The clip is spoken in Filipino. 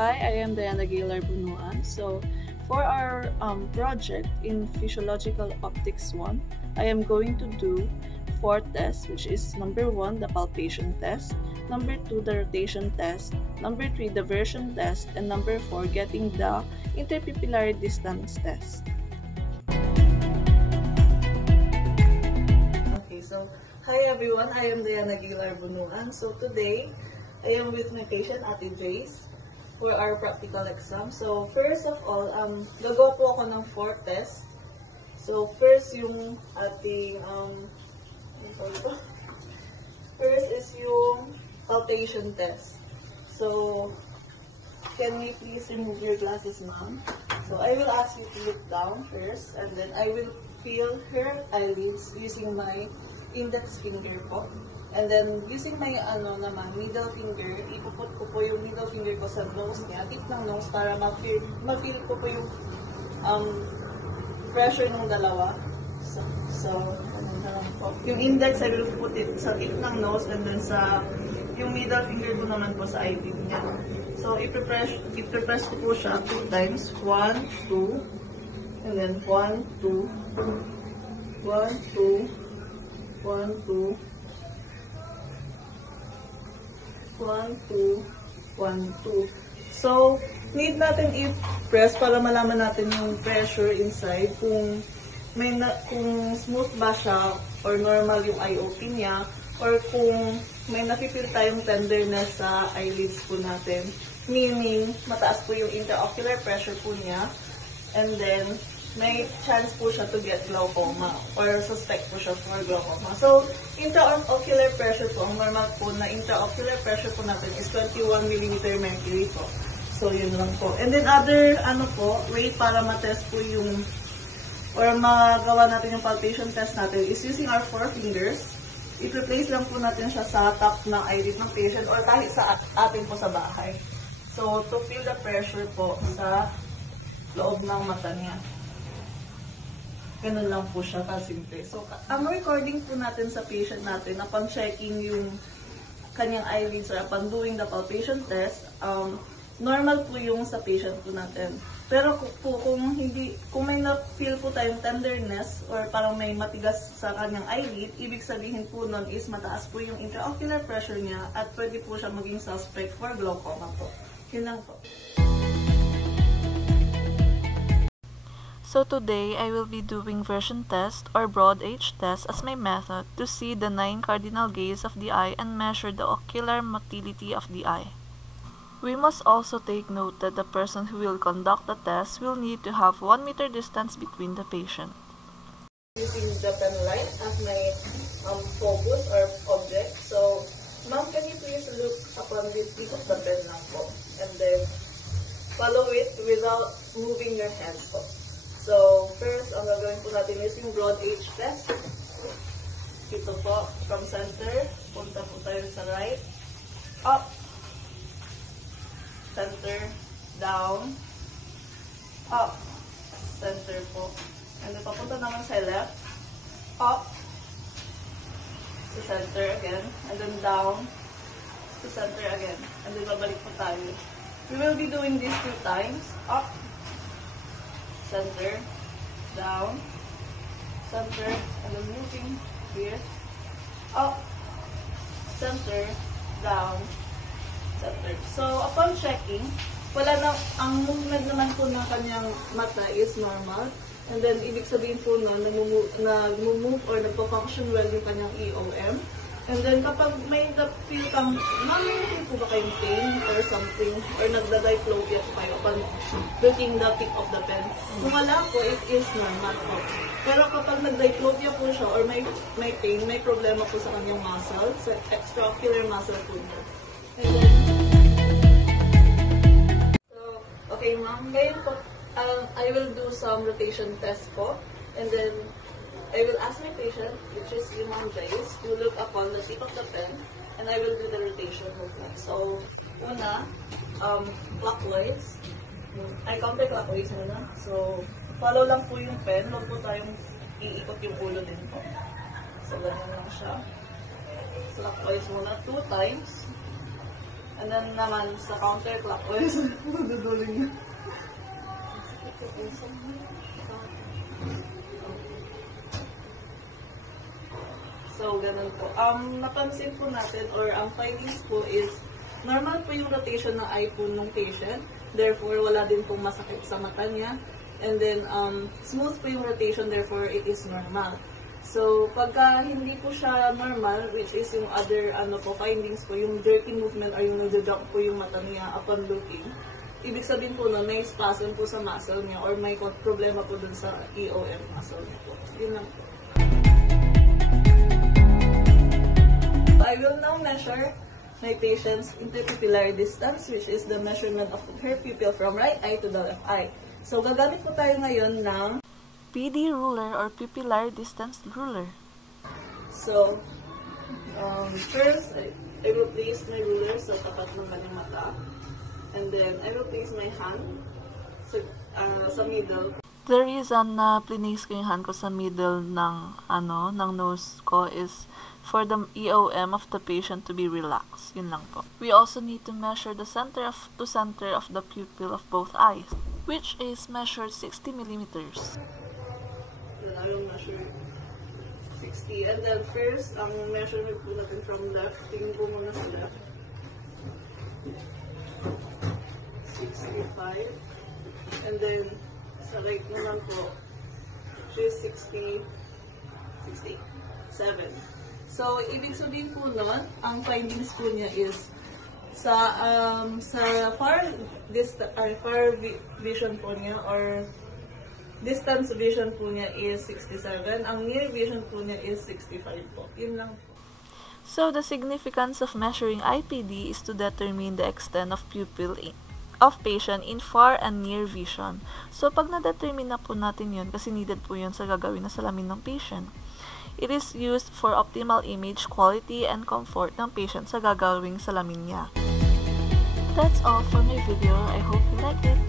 hi, I am Diana Gaylor Bunuan. So, for our project in Physiological Optics 1, I am going to do 4 tests, which is number 1, the palpation test, number 2, the rotation test, number 3, the version test, and number 4, getting the interpupillary distance test. Okay, so hi everyone, I am Diana Gaylor Bunuan. So today, I am with my patient, Ate Jace, for our practical exam. So, first of all, gagawa po ako ng 4 tests. So, first yung ating, first is yung palpation test. So, can we please remove your glasses, ma'am? So, I will ask you to look down first, and then I will feel her eyelids using my index finger po. And then, using my middle finger, ipuput ko po yung middle finger ko sa nose niya, tip ng nose para ma-feel ko po yung pressure ng dalawa. So, ano na lang po. Yung index, I will put it sa tip ng nose, and then yung middle finger ko naman po sa eyelid niya. So, ipipress ko po siya 2 times. 1, 2, and then 1, 2, 1, 2, 1, 2, 1, 2, 1, 2. So, need natin i-press para malaman natin yung pressure inside, kung smooth ba siya or normal yung IOP niya, or kung may nafe-feel tayong tenderness sa eyelids po natin. Meaning, mataas po yung intraocular pressure po niya, and then may chance po siya to get glaucoma or suspect po siya for glaucoma. So, intraocular pressure po, ang normal po na intraocular pressure po natin is 21 mm mercury po. So, yun lang po. And then other, way para matest po yung, or magawa natin yung palpation test natin is using our 4 fingers. I-replace lang po natin siya sa top ng eyelid ng patient or kahit sa atin po sa bahay. So, to feel the pressure po sa loob ng mata niya. Ganun lang po siya kasimple. So, ang recording po natin sa patient natin, upon checking yung kanyang eyelids or upon doing the palpation test, normal po yung sa patient po natin. Pero kung may na-feel po tayong tenderness or parang may matigas sa kanyang eyelid, ibig sabihin po nun is mataas po yung intraocular pressure niya at pwede po siya maging suspect for glaucoma po. Yun lang po. So today, I will be doing version test or broad age test as my method to see the 9 cardinal gaze of the eye and measure the ocular motility of the eye. We must also take note that the person who will conduct the test will need to have 1 meter distance between the patient. Using the pen light as my focus or object. So, ma'am, can you please look upon this piece of the pen lang po, and then follow it without moving your hands po. So, first, ang gagawin po natin is yung broad age test. Ito po, from center, punta po tayo sa right, up, center, down, up, center po. And then, papunta naman sa left, up, to center again, and then down, to center again. And then, babalik po tayo. We will be doing this 2 times, up, center, down, center, and then moving here, up, center, down, center. So, upon checking, ang movement naman po ng kanyang mata is normal. And then, ibig sabihin po nun, nag-move or nagpo-function well yung kanyang EOM. And then, kapag may feel kang, may po ba kayong pain or something, or nagda-diplopia po kayo upon looking the tip of the pen? Kung wala po, it is normal po. Pero kapag nag-diplopia po siya or may pain, may problema po sa kanyang muscle, sa extraocular muscle po niya. And then, so, okay ma'am, ngayon po, I will do some rotation test po. And then, I will ask my patient, which is Ma'am Jace, to look upon the tip of the pen, and I will do the rotation movement. So, una, clockwise. Counterclockwise muna. So, follow lang po yung pen. Huwag po tayong iikot yung ulo din po. So, ganyan lang siya. Clockwise muna 2 times. And then naman sa counterclockwise, duduling na. So, ganun po. Napansin po natin, or ang findings po is, normal po yung rotation ng eye po ng patient. Therefore, wala din pong masakit sa mata niya. And then, smooth po yung rotation, therefore, it is normal. So, pagka hindi po siya normal, which is yung other findings po, yung jerky movement or yung nagja-jump po yung mata niya upon looking, ibig sabihin po na may spasm po sa muscle niya or may problema po dun sa EOM muscle niya po. Yun lang po. I will now measure my patient's interpupillary distance, which is the measurement of her pupil from right eye to the left eye. So, gagamit po tayo ngayon ng PD ruler or pupillary distance ruler. So, first, I will place my ruler sa tapat ng kanyang mata. And then, I will place my hand sa middle. The reason na plinase ko yung hand ko sa middle ng nose ko is for the EOM of the patient to be relaxed. Yun lang po. We also need to measure the center of the pupil of both eyes, which is measured 60 millimeters. Then I will measure 60. And then first, ang measurement po natin from left, tingin po muna sa left. 65. And then, sa right naman po, which is 67. So, ibig sabihin po nun, ang findings po niya is, sa far vision po niya, or distance vision po niya is 67. Ang near vision po niya is 65 po. Yun lang po. So, the significance of measuring IPD is to determine the extent of pupil of patient in far and near vision. So, pag na-determine na po natin yun, kasi needed po yun sa gagawin na salamin ng patient, it is used for optimal image quality and comfort ng patient sa gagawing salamin niya. That's all for my video. I hope you liked it.